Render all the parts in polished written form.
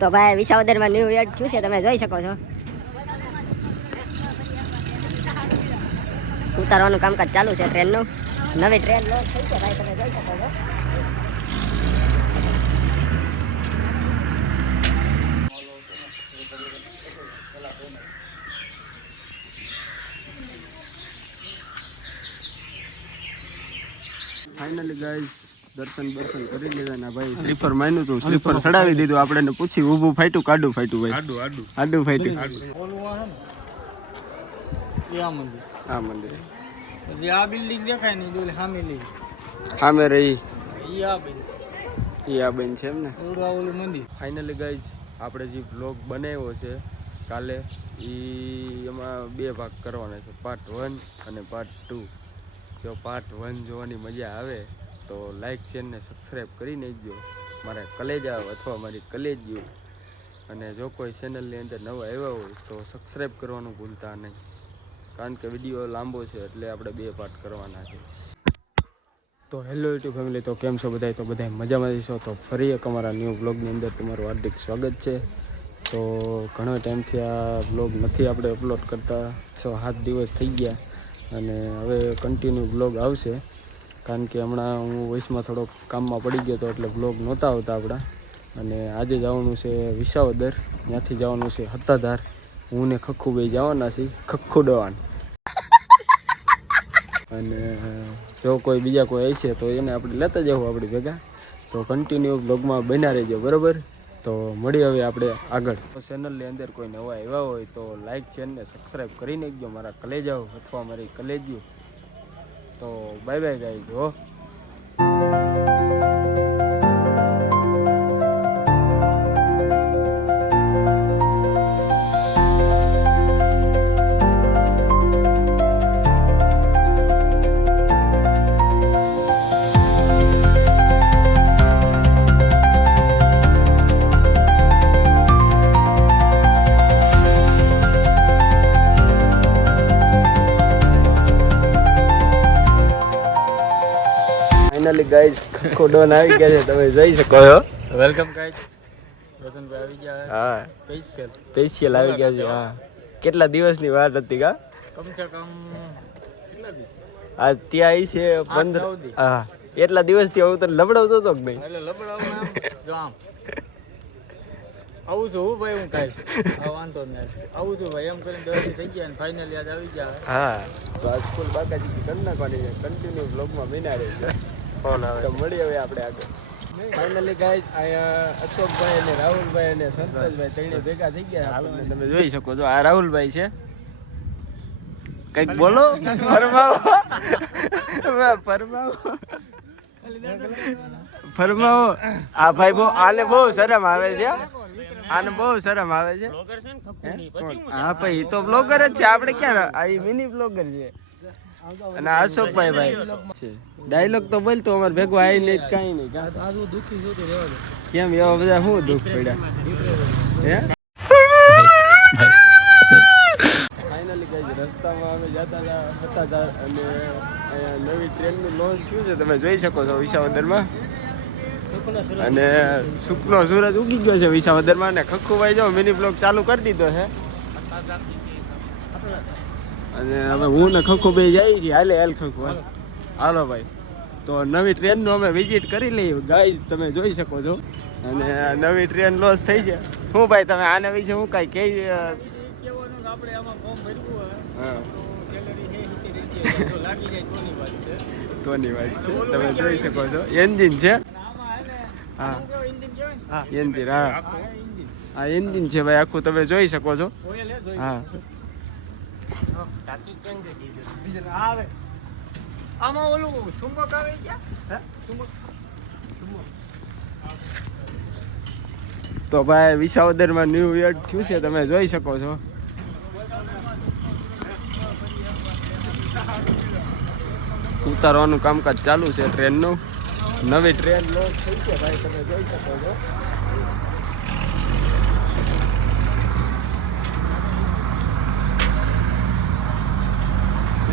તો ભાઈ વિસાવદરમાં ન્યૂ એડ થયું છે, તમે જોઈ શકો છો. ઉતારવાનું કામકાજ ચાલુ છે ટ્રેનનું. નવી ટ્રેન લોન્ચ થઈ છે ભાઈ, તમે જોઈ શકો છો. ફાઇનલી ગાઈસ દર્શન કરી લીધા ને ભાઈ સ્લીપર માન્યું હતું, સ્લીપર ચડાવી દીધું. આપણે પૂછી ઊભું ફાટ્યું કાડું ફાટ્યું ભાઈ, આડું ફાટ્યું. આ મંદિર આ બિલ્ડિંગ દેખાય ને જો સામે લઈ સામે રહી ઈ આ બેન છે એમ ને ઓલું મંદિર. ફાઇનલી ગાઈસ આપણે જે બ્લોગ બનાવ્યો છે કાલે એમાં 2 ભાગ કરવાના છે, પાર્ટ 1 અને પાર્ટ 2. જો પાર્ટ 1 જોવાની મજા આવે તો લાઈક શેર ને સબસ્ક્રાઈબ કરી નાખજો મારા કલેજા અથવા મારી કલેજીઓ. અને જો કોઈ ચેનલની અંદર નવા આવ્યા હોય તો સબસ્ક્રાઈબ કરવાનું ભૂલતા નહીં, કારણ કે વિડીયો લાંબો છે એટલે આપણે 2 પાર્ટ કરવાના છે. તો હેલો યુટ્યુબ ફેમિલી, તો કેમ છો બધા? તો બધા મજામાં છો. તો ફરી એક અમારા ન્યૂ બ્લોગની અંદર તમારું હાર્દિક સ્વાગત છે. તો ઘણા ટાઈમથી આ બ્લોગ નથી આપણે અપલોડ કરતા, 6-7 દિવસ થઈ ગયા અને હવે કન્ટિન્યુ બ્લોગ આવશે, કારણ કે હમણાં હું વોઇસમાં થોડોક કામમાં પડી ગયો હતો એટલે બ્લોગ નહોતા આવતા આપણા. અને આજે જવાનું છે વિસાવદર, ત્યાંથી જવાનું છે હતાધાર. હું ને ખખ્ખુભાઈ જવાના છીએ ખખ્ખુડવાન. અને જો કોઈ બીજા કોઈ હશે તો એને આપણે લેતા જવું આપણી ભેગા. તો કન્ટિન્યુ બ્લોગમાં બન્યા રહેજો, બરાબર? તો મળી હવે આપણે આગળ. ચેનલની અંદર કોઈ નવા આવ્યા હોય તો લાઈક શેર ને સબસ્ક્રાઈબ કરી નાખજો મારા કલેજાઓ અથવા મારી કલેજીઓ. તો બાય બાય ગાઈઝ હો. ફાઇનલી ગાઈઝ ખોડોન આવી ગયા છે, તમે જોઈ શકો છો. વેલકમ ગાઈસ, રોશનભાઈ આવી ગયા. હા, સ્પેશિયલ આવી ગયા છે. હા, કેટલા દિવસની વાત હતી કા? કમ સે કમ કેટલા દિવસ આ ત્યાં આવી છે 15. હા, એટલા દિવસથી હું તને લબડાવતો હતો કે નહીં? એટલે લબડાવું જો આમ આવું છું હું ભાઈ, હું કાઈ વાંધો નહીં આવું છું ભાઈ એમ કરીને 10 થઈ ગયા ને ફાઇનલી આજ આવી ગયા. હા, તો આ સ્કૂલ બાકાજી કરી નાખવાની છે, કન્ટિન્યુ બ્લોગમાં બિના રહેજો. ફોન આવે તો મળી હવે આપણે આગળ. ફાઇનલી ગાઈઝ અહીંયા અશોકભાઈ અને રાહુલભાઈ અને સંતોષભાઈ ત્રણે ભેગા થઈ ગયા આપણને તમે જોઈ શકો છો. આ રાહુલભાઈ છે, કંઈક બોલો, ફરમાવો. આ ભાઈ બહુ આને બહુ શરમ આવે છે, આને બહુ શરમ આવે છે. હા ભાઈ, તો બ્લોગર જ છે, આપણે ક્યાં? આ મિની બ્લોગર છે. અને અશોકભાઈ ભાઈ છે. ડાયલોગ તો બોલતો અમારે ભેગો આવી નહીં કઈ નહીં. કેમ એવા બધા શું દુઃખ પડ્યા હે? ફાઇનલી કઈ રસ્તામાં અમે જતા હતા અને નવી ટ્રેનનું લોન્ચ થયું છે, તમે જોઈ શકો છો વિસાવદરમાં. અને સુખનો સૂરજ ઉગી ગયો છે વિસાવદરમાં. અને ખખ્ખુભાઈ જો મિની બ્લોગ ચાલુ કરી દીધો છે. અને હવે હું ને ખખ્ખુભાઈ જઈએ છીએ. હાલ ખખ્ખુ હાલો ભાઈ. તો નવી ટ્રેનનું અમે વિઝિટ કરી લઈએ ગાઈઝ, તમે જોઈ શકો છો. અને નવી ટ્રેન લોન્ચ થઈ છે. શું ભાઈ તમે આના વિશે હું કાંઈ કહી? આપણે આમાં ફોર્મ ભરવું હા, લાગી જાય તોની વાત છે, તમે જોઈ શકો છો. એન્જિન છે. હા, એન્જિન. હા, એન્જિન છે ભાઈ આખું, તમે જોઈ શકો છો. હા, આમાં ઓલું ચુંબક આવે ગયા. તો ભાઈ વિસાવદરમાં ન્યૂ એડ થયું છે, તમે જોઈ શકો છો. ઉતારવાનું કામકાજ ચાલુ છે ટ્રેનનું. નવી ટ્રેન લોન્ચ થઈ છે ભાઈ, તમે જોઈ શકો છો.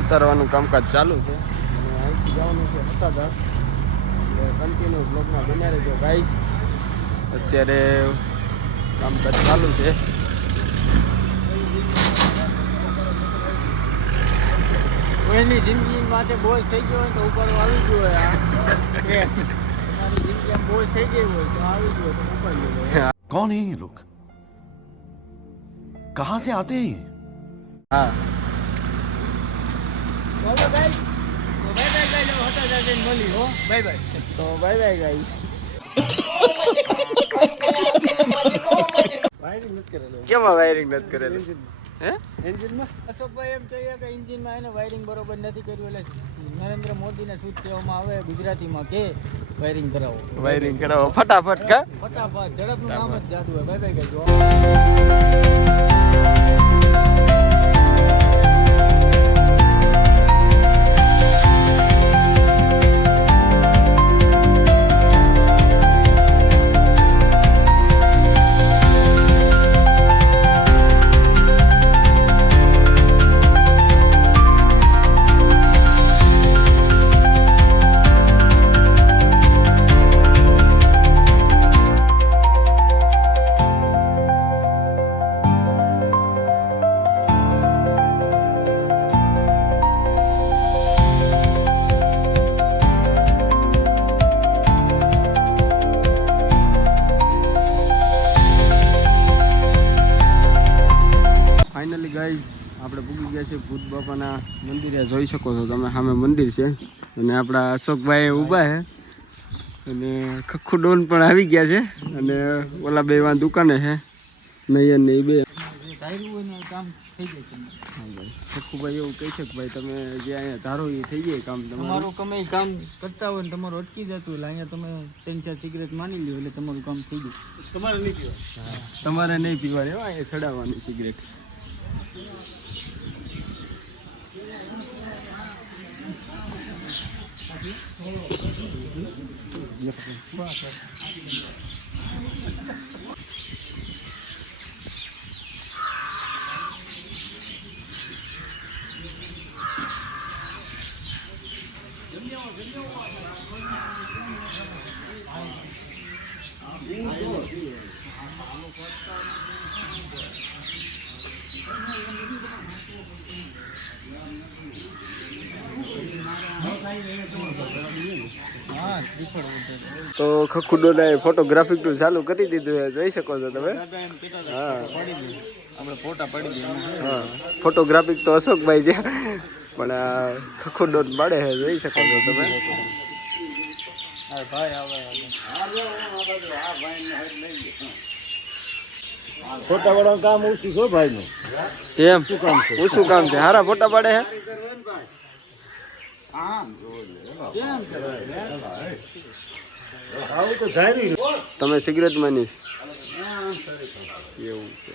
ઉતારવાનું કામકાજ ચાલુ છે અને અહીંથી જવાનું છે હતાધાર. એટલે કન્ટિન્યુ બ્લોગમાં બન્યા રહેજો ગાઈસ. અત્યારે કામકાજ ચાલુ છે. કોઈની જિંદગી માટે બોજ થઈ ગયો હોય તો ઉપર આવી ગયો હોય આ ટ્રેન. તમારી જિંદગી આમ બોજ થઈ ગઈ હોય તો આવી ગયો તો ઉપર ગયો. कौन है ये लोग कहां से आते हैं ये? હા બોલો ગાઈસ, તો બાય બાય ગાઈસ, હતા જઈને મળી હો. Bye bye. તો બાય બાય ગાઈસ. વાયરિંગ નથી કરેલું કેમ આ વાયરિંગ નથી કરેલું? હે એન્જિનમાં. અશોકભાઈ એમ કહીએ કે એન્જિનમાં એને વાયરિંગ બરોબર નથી કર્યું, એટલે નરેન્દ્ર મોદીને સૂચ કહેવામાં આવે ગુજરાતીમાં કે વાયરિંગ કરાવો. વાયરિંગ કરાવો ફટાફટ કા. ફટાફટ, ઝડપનું નામ જ જાદુ હોય. Bye bye guys. Finally guys આપણે પૂગી ગયા છે ભૂત બાપાના મંદિરે. જોઈ શકો છો તમે સામે મંદિર છે અને આપણા અશોકભાઈ ઊભા છે અને ખખ્ખુ ડોન પણ આવી ગયા છે અને ઓલા બે વાં દુકાને છે નયન ને એ બે. ધાર્યું હોય ને કામ થઈ જાય છે. ખખ્ખુભાઈ એવું કહે છે કે ભાઈ તમે જે અહીંયા ધારો એ થઈ જાય કામ તમારું. તમારું તમે કામ કરતા હોય ને તમારું અટકી જતું એટલે અહીંયા તમે 3-4 સિગરેટ માની લ્યો એટલે તમારું કામ થઈ ગયું. તમારે નહીં પીવા. તમારે નહીં પીવાની હો, અહીંયા ચડાવવાની સિગરેટ. તો ખખ્ખુ ડોનાએ ફોટોગ્રાફીનું ચાલુ કરી દીધું છે, જોઈ શકો છો તમે. હા આપણે ફોટા પાડી દઈએ. હા ફોટોગ્રાફી તો અશોકભાઈ છે પણ આ ખખ્ખુ ડોન પાડે છે, જોઈ શકો છો તમે. ફોટા વાળા કામ ઓછું છો ભાઈ નું. એમ ઓછું કામ છે, હારા ફોટા પાડે છે. આવું તો ધારી તમે સિગરેટ માનીશ એવું છે.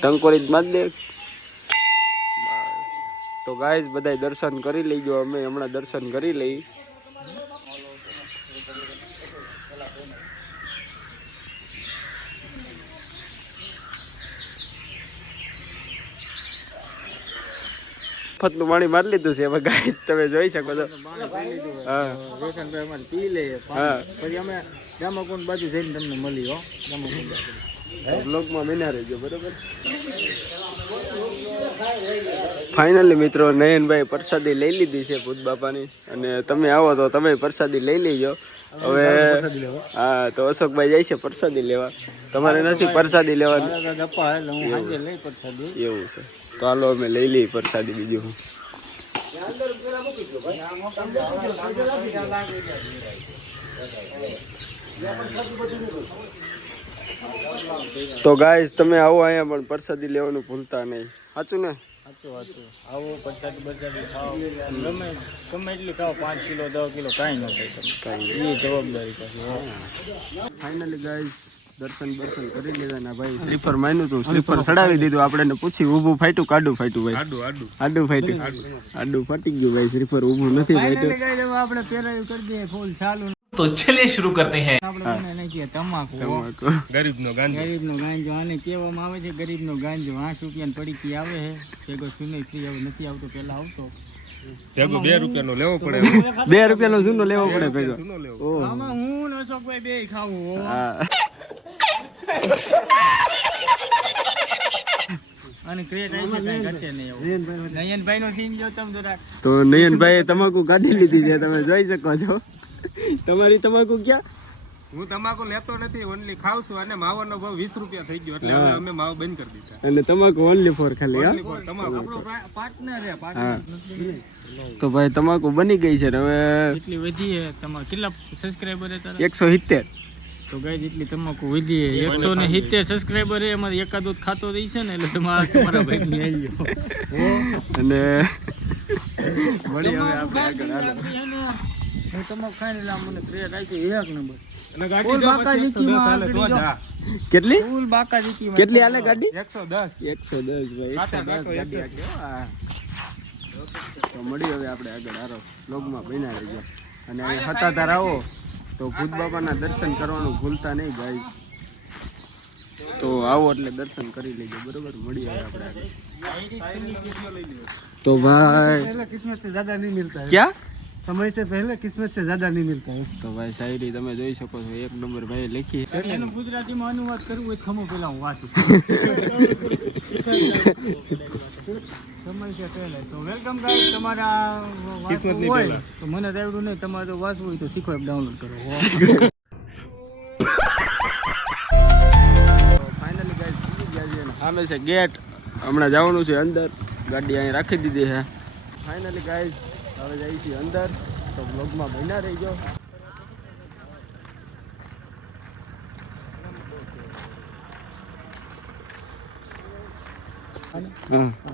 ટંકોરી જ માર દે. તો ગાઈઝ બધાય દર્શન કરી લઈજો. અમે હમણાં દર્શન કરી લઈ. ફતનું પાણી મારી લીધું છે હવે ગાઈસ તમે જોઈ શકો છો. હા રોશનભાઈ અમારે પી લઈએ. હા પછી અમે જામાકુંડ બાજુ જઈને તમને મળી હો. જામાકુંડ બાજુ બ્લોગમાં મેના રહેજો બરોબર. ફાઇનલી મિત્રો નયનભાઈ પ્રસાદી લઈ લીધી છે ભૂત બાપાની અને તમે આવો તો તમે પ્રસાદી લઈ લેજો. હવે હા તો અશોકભાઈ જાય છે પ્રસાદી લેવા. તમારે નથી પ્રસાદી લેવાની? એવું છે તો હાલો અમે લઈ લઈએ પ્રસાદી. બીજું હું તો ગાઈસ તમે આવો અહીંયા પણ પ્રસાદી લેવાનું ભૂલતા નહીં. સાચું ને? સાચું. આવો પ્રસાદી ખાઓ, ગમે એટલી ખાઓ, 5 કિલો 10 કિલો કાંઈ ન થાય. એ જવાબદારી પછી. ફાઇનલી ગાઈસ દર્શન કરી લીધા ને ભાઈ સ્લીપર માન્યું હતું, સ્લીપર ચડાવી દીધું. આપણે પૂછી ઊભું ફાટ્યું કાડું ફાટ્યું ભાઈ? આડું ફાટ્યું. આડું ફાટી ગયું ભાઈ, સ્લીપર ઊભું નથી ફાટ્યું. આપણે પેરાયું કરી દઈએ ફૂલ ચાલુ. तो चलिए शुरू करते हैं. આપણે એને કહીએ તમાકુ. ગરીબનો ગરીબનો ગાંજો આને કહેવામાં આવે છે. ગરીબનો ગાંજો 8 રૂપિયાની પડીકી આવે છે. ભેગો સુનઈ ફ્રી હવે નથી આવતો, પહેલા આવતો. ભેગો 2 રૂપિયાનો લેવો પડે 2 રૂપિયાનો જૂનો લેવો પડે ભેગો. ઓહ. આમાં હું ને અશોકભાઈ બે ખાવું હો. હા. અને ક્રેટ આવી છે કાંઈ ઘટે નહીં એવું. નયનભાઈ નો સીન જો તમે જરાક. તો નયનભાઈએ તમાકુ કાઢી લીધી છે, તમે જોઈ શકો છો. તમારી તમાકુ ક્યાં? હું તમાકુ લેતો નથી, ઓનલી ખાવ છું અને માવાનો ભાવ 20 રૂપિયા થઈ ગયો એટલે હવે અમે માવો બંધ કરી દીધા. અને તમાકુ ઓનલી ફોર ખાલી. હા. તમાકુ પાર્ટનર હે હા. પાર્ટનર. તો ભાઈ તમાકુ બની ગઈ છે ને હવે એટલી વધી હે તમારે કેટલા સબસ્ક્રાઇબર હે તારા? 170. તો ગાઈસ એટલી તમાકુ વધી હે 170 સબસ્ક્રાઇબર હે, એમાં એકાદો ખાતો રહી છે ને એટલે તમારા ભાઈ ની આવી ગયો. અને મળી હવે આપણે આગળ હું તમાકુ ખાઈને લા મને ક્રેટ આવી છે 1 નંબર. અને ફૂલ ગાડી બાકા જીકીમાં આગળ જો. કેટલી ફૂલ બાકા જીકીમાં કેટલી હાલે ગાડી? 110 110 ભાઈ. કાકા 110 ગાડી આ કેવો આ. તો મળી હવે આપણે આગળ આરો વ્લોગમાં બન્યા રહીજો. અને અહીંયા હતાધાર આવો તો ભૂત બાપાના દર્શન કરવાનું ભૂલતા નહીં ગાઈસ. તો આવો એટલે દર્શન કરી લેજો, બરોબર? મળી હવે આપણે આગળ. તો ભાઈ पहले किस्मत से ज्यादा नहीं मिलता है, ક્યાં? समय से पहले किस्मत से ज्यादा नहीं मिलता है. તો ભાઈ શાયરી તમે જોઈ શકો છો, 1 નંબર ભાઈ લખી. એનું ગુજરાતીમાં અનુવાદ કરવું હોય ખમો પેલા હું વાંચું. સમય છે પહેલે તો વેલકમ ગાઈસ. તમારા વાંચવું હોય તો મને તો આવડું નહીં, તમારે જો વાંચવું હોય તો શીખો એપ ડાઉનલોડ કરો. ફાઇનલી ગાઈસ પહોંચી ગયા છે. સામે છે ગેટ, હમણાં જવાનું છે અંદર. ગાડી અહીં રાખી દીધી છે. ફાઇનલી ગાઈસ હવે જઈએ છીએ અંદર, તો બ્લોગમાં બન્યા રહીજો.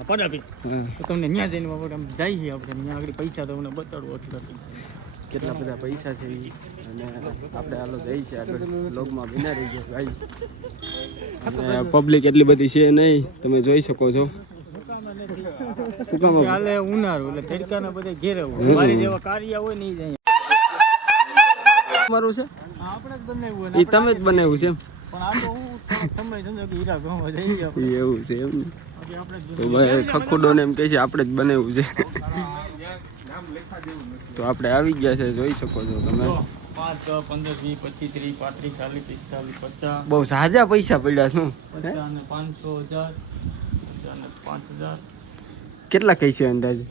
પડાવી તો તમને ત્યાં જઈને આપણે આમ જઈએ છીએ, આપણે ત્યાં આગળ પૈસા તમને બતાડવું એટલા કેટલા બધા પૈસા છે ઈ. અને આપણે હાલો જઈએ છીએ આગળ, બ્લોગમાં બન્યા રહીજો ગાઈસ. અને પબ્લિક એટલી બધી છે નહીં, તમે જોઈ શકો છો. શું કામ આવું? હાલે ઉનાળો એટલે તડકાના બધા ઘેરે હોય, મારી જેવા કાર્ય હોય ને ઈ જ અહીંયા. તમારું છે? આપણે જ બનાવ્યું એ તમે જ બનાવ્યું છે એમ? પણ આ તો હું થોડોક સમય સંજોગે હીરા ગણવા જઈએ આપણે. એવું છે એમ ને? પછી આપણે જ તો ભાઈ ખખુડોને એમ કહે છે આપણે જ બનાવ્યું છે. તો આપણે આવી ગયા છે, જોઈ શકો છો તમે. 5, 10, 15, 20, 25, 30, 35, 40, 45, 50, બહુ સાજા પૈસા પડ્યા શું? 50 ને 500, 1000, 50 ને 5000, કેટલા કહી છે અંદાજે?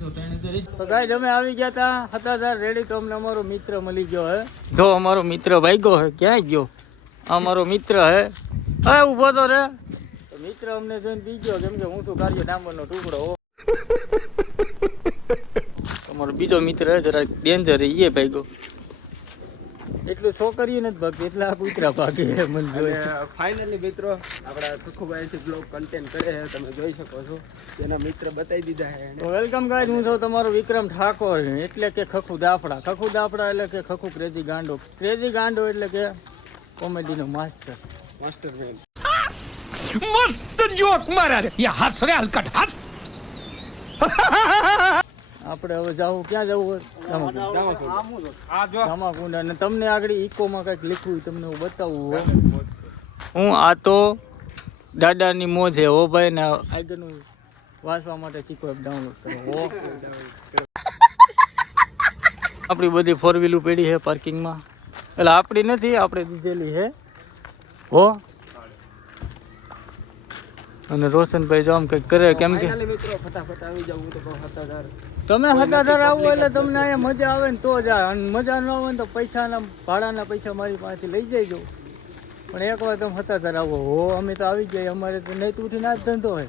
2500. તો ગાઈસ અમે આવી ગયા હતા હતાધાર રેડી. તો અમને અમારો મિત્ર મળી ગયો હે. જો અમારો મિત્ર ભાગ્યો હે. ક્યાંય ગયો? અમારો મિત્ર હે. હવે ઊભો તો રે. તો મિત્ર અમને જોઈને બી ગયો, કેમ કે હું તો કાર્ય ડાંબરનો ટુકડો હો. અમારો બીજો મિત્ર હે, જરા ડેન્જર હે, એ ભાગ્યો. એટલું છોકરીઓ નથી ભાગતી, એટલા કૂતરા ભાગે હે મને જોઈ. ફાઇનલી મિત્રો આપણા ખખુભાઈથી બ્લોગ કન્ટેન્ટ કરે છે, તમે જોઈ શકો છો. એના મિત્ર બતાવી દીધા છે એને. તો વેલકમ ગાઈસ, હું છું તમારો વિક્રમ ઠાકોર, એટલે કે ખખુ દાફડા. ખખુ દાફડા એટલે કે ખખુ ક્રેઝી ગાંડો. ક્રેઝી ગાંડો એટલે કે કોમેડીનો માસ્ટર. Master man. मस्त जोक मारा रे ये हंस रे हलकट हंस આપણે હવે જાવું, ક્યાં જવું? ધામાકુંડ. અને તમને આગળ ઇકોમાં કંઈક લીખવું હોય તમને હું બતાવું હો. હું આ તો દાદાની મોજ છે હો ભાઈ, ને આગળનું વાંચવા માટે શીખો એપ ડાઉનલોડ કરો હો. આપણી બધી 4 વ્હીલું પડી છે પાર્કિંગમાં. એટલે આપણી નથી, આપણે દીધેલી છે હો. અને રોશનભાઈ જો આમ કંઈક કરે, કેમ કે ફાઇનલી મિત્રો ફટાફટ આવી જાવ. હું તો કહું હતાધાર તમે હતાધાર આવો એટલે તમને અહીંયા મજા આવે ને તો જાય, અને મજા ન આવે ને તો પૈસાના ભાડાના પૈસા મારી પાસેથી લઈ જઈજો. પણ એકવાર તમે હતાધાર આવો હો. અમે તો આવી ગયા, અમારે તો નહીં ઉઠીને આ જ ધંધો હોય.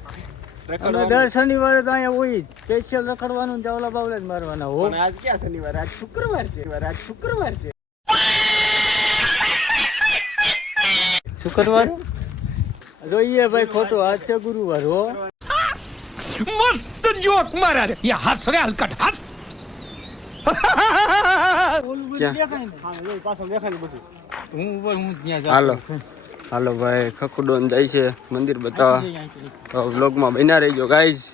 અમે દર શનિવારે તો અહીંયા હોય જ સ્પેશિયલ રખડવાનું, ચાવલા બાવલા જ મારવાના હો. પણ આજ ક્યાં શનિવાર? આજ શુક્રવાર છે. આજ શુક્રવાર છે. શુક્રવાર જોઈએ ભાઈ, ખોટો આજ છે ગુરુવાર હો. मस्त जोक मारा रे ये हंस रे हलकट हंस ઓલું બધું દેખાય ને? હા, જો પાછળ દેખાય ને બધું. હું ઉપર હું ત્યાં જાઉં. હાલો હાલો ભાઈ, ખખુડોન જાય છે મંદિર બતાવવા. તો વ્લોગમાં બન્યા રહીજો ગાઈઝ.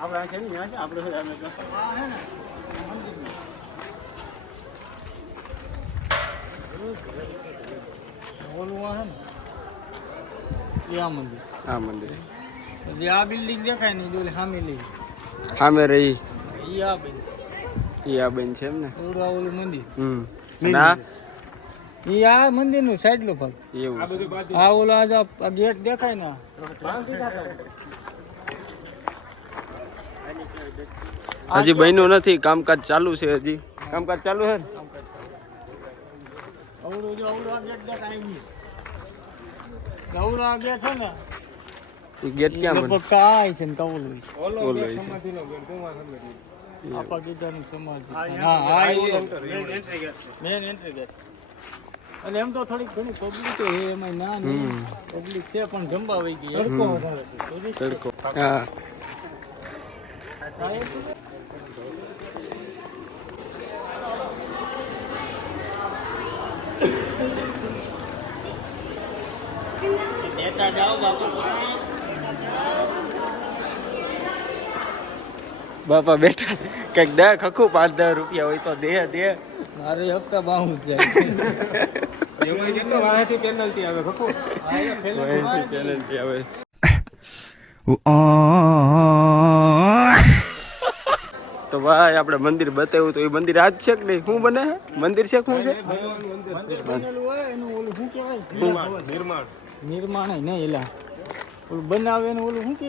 આપણે આ છે ને, ત્યાં છે આપણે ઓલું આ છે ને એ આ મંદિર. આ મંદિર જે આ બિલ્ડિંગ દેખાય ને જો સામે લઈ સામે રહી ઈ આ બેન ઈ આ બેન છે એમ ને ઓળવા ઓલું મંદિર અને આ ઈ આ મંદિરનું સાઈડનો ભાગ એવું છે. આ ઓલો આ ગેટ દેખાય ને હજી બન્યું નથી, કામકાજ ચાલુ છે. હજી કામકાજ ચાલુ છે ને? અવળો જો અવળો આ ગેટ દેખાય નહીં અવળો આ ગેટ છે ને ઈ ગેટ ક્યાં બને? લગભગ કાંઈ છે ને કવલું ઓલો હોય છે. આપા ગીતાનું સમાધિ હા હા મેન એન્ટ્રી ગેટ અને એમ તો થોડીક ઘણી પબ્લિક છે એમાં ના નહીં પબ્લિક છે પણ જમવા વહી ગઈ તડકો વધારે છે તડકો. હા નેતા જાઓ બાપા બાપા બેઠા કઈક દે ખખું 5-10 રૂપિયા હોય તો દે મારે હપ્તા બાહું જ જાય પેનલ્ટી આવે. તો ભાઈ આપણે મંદિર બતાવ્યું તો એ મંદિર આજ છે કે નહીં? શું બને છે? મંદિર છે શું છે? બનેલું હોય એનું ઓલું શું કહેવાય નિર્માણ નહીં એલા ઓલું બનાવે એનું ઓલું શું કે